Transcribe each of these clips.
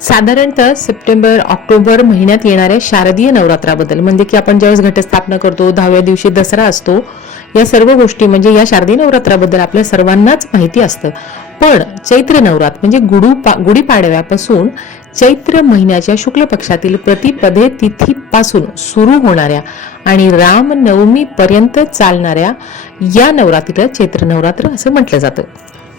साधारणतः September October महिन्यात येणाऱ्या शारदीय नवरात्राबद्दल, म्हणजे की आपण ज्यावेळेस घटस्थापना करतो, 10व्या दिवशी दसरा असतो, या सर्व गोष्टी म्हणजे या शारदीय नवरात्राबद्दल आपल्या सर्वांनाच माहिती असतं. पण चैत्र नवरात्र म्हणजे गुढीपाडव्यापासून चैत्र महिन्याच्या शुक्ल पक्षातील प्रतिपदे तिथीपासून सुरू होणाऱ्या आणि रामनवमी पर्यंत चालणाऱ्या या नवरात्रीला चैत्र नवरात्र असं म्हटलं जातं.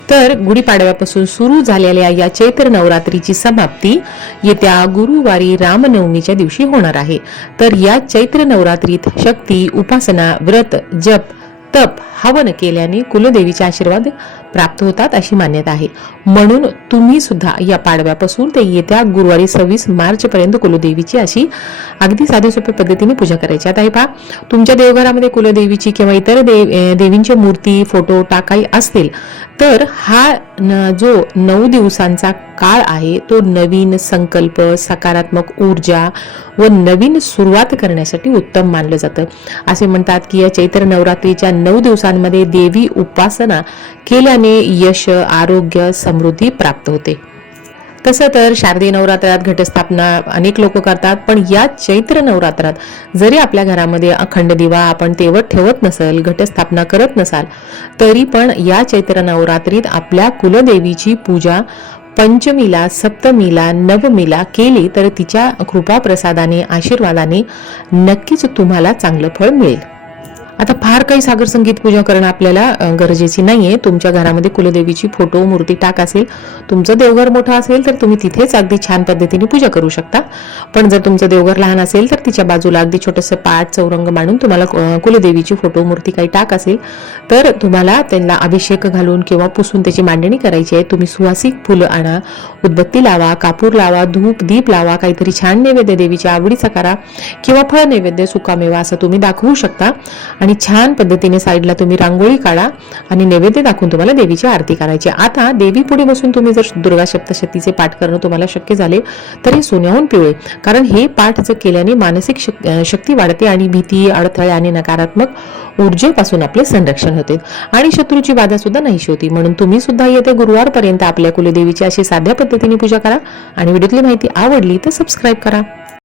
तर गुढीपाडव्यापासून सुरू झालेल्या या चैत्र नवरात्रीची समाप्ती येत्या गुरुवारी रामनवमीच्या दिवशी होणार आहे. तर या चैत्र नवरात्रीत शक्ती, उपासना, व्रत, जप, तप, हवन केल्याने कुलदेवीचे आशीर्वाद प्राप्त होतात अशी मान्यता आहे. म्हणून तुम्ही सुद्धा या पाडव्यापासून ते येत्या गुरुवारी 26 मार्च पर्यंत कुलदेवीची अशी अगदी साध्या सोप्या पद्धतीने पूजा करायची. आता हे पहा, तुमच्या देवघरामध्ये कुलदेवीची किंवा इतर देवींची मूर्ती, फोटो टाकाई असतील तर हा जो 9 दिवसांचा काळ आहे तो नवीन संकल्प, सकारात्मक ऊर्जा व नवीन सुरुवात करण्यासाठी उत्तम मानलं जातं. असे म्हणतात की या चैत्र नवरात्रीच्या 9 दिवसांमध्ये देवी उपासना केल्याने यश, आरोग्य, समृद्धी प्राप्त होते. तसं तर शारदीय नवरात्रात घटस्थापना अनेक लोक करतात, पण या चैत्र नवरात्रात जरी आपल्या घरामध्ये अखंड दिवा आपण तेवत ठेवत नसेल, घटस्थापना करत नसाल, तरी पण या चैत्र नवरात्रीत आपल्या कुलदेवीची पूजा पंचमीला, सप्तमीला, नवमीला केली तर तिच्या कृपा प्रसादाने, आशीर्वादाने नक्कीच तुम्हाला चांगलं फळ मिळेल. आता फार काही सागर संगीत पूजा करणं आपल्याला गरजेची नाहीये. तुमच्या घरामध्ये कुलदेवीची फोटो, मूर्ती टाक असेल, तुमचं देवघर मोठं असेल तर तुम्ही तिथेच अगदी छान पद्धतीने पूजा करू शकता. पण जर तुमचं देवघर लहान असेल तर तिच्या बाजूला अगदी छोटंसं पाट, चौरंग मांडून तुम्हाला कुलदेवीची फोटो, मूर्ती काही टाक असेल तर तुम्हाला त्यांना अभिषेक घालून किंवा पुसून त्याची मांडणी करायची आहे. तुम्ही सुवासिक फुलं आणा, उदबत्ती लावा, कापूर लावा, धूप, दीप लावा, काहीतरी छान नैवेद्य देवीच्या आवडीचा करा किंवा फळ नैवेद्य, सुकामेवा असं तुम्ही दाखवू शकता. आणि छान पद्धतीने साईडला तुम्ही रांगोळी काढा आणि नैवेद्य दाखवून तुम्हाला देवीची आरती करायची. आता देवी पुढे बसून तुम्ही जर दुर्गा सप्तशतीचे पाठ करणं तुम्हाला शक्य झाले तर हे सोन्याहून पिवळे, कारण हे पाठ जर केल्याने मानसिक शक्ती वाढते आणि भीती, अडथळे आणि नकारात्मक ऊर्जेपासून आपले संरक्षण होते आणि शत्रूची बाधा सुद्धा नाहीशी होती. म्हणून तुम्ही सुद्धा येत्या गुरुवारपर्यंत आपल्या कुलदेवीची अशी साध्या पद्धतीने पूजा करा आणि व्हिडिओतली माहिती आवडली तर सबस्क्राईब करा.